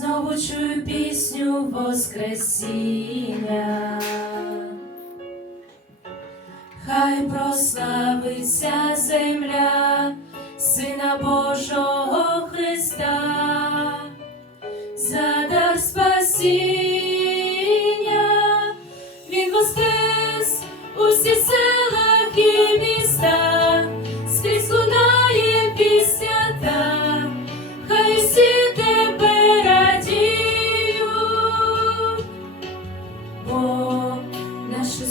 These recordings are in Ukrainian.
знову чую пісню Воскресіння, хай прославиться земля, Сина Божого Христа, за дар спасіння, Він воскрес усі.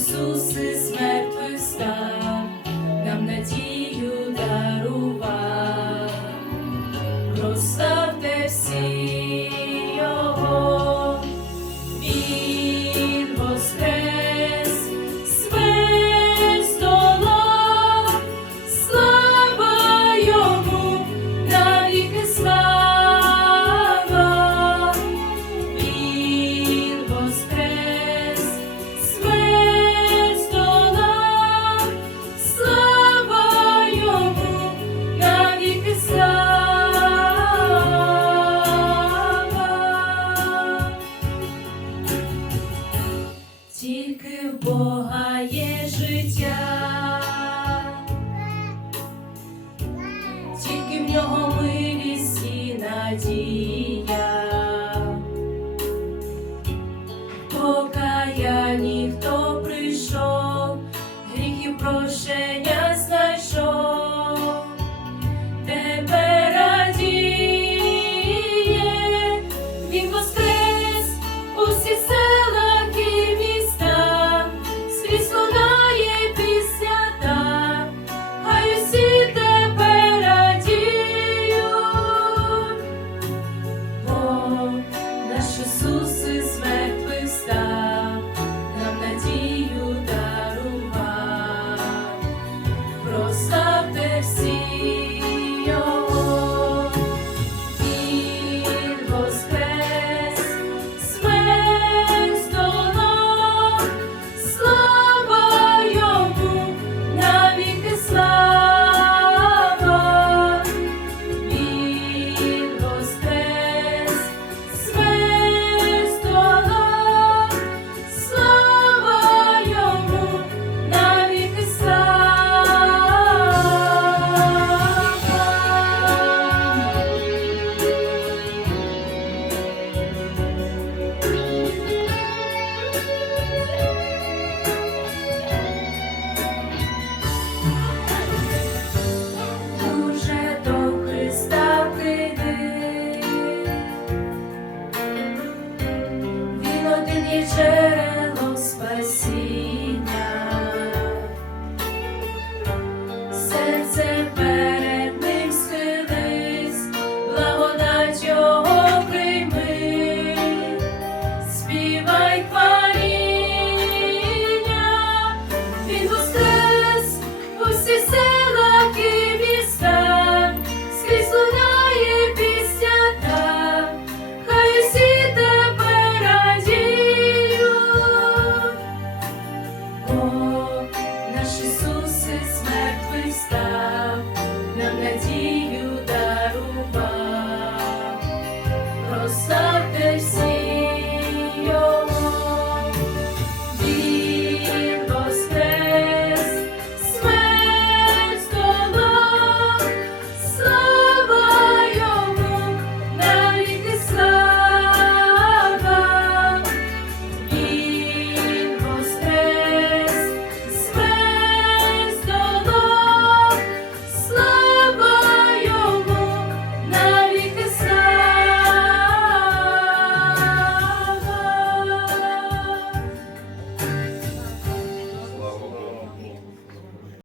the Jezus zmartwychwstał, nam nadzieję. тільки в Бога є життя, тільки в нього милість і надія, Пока я ніхто прийшов, гріхи прощення.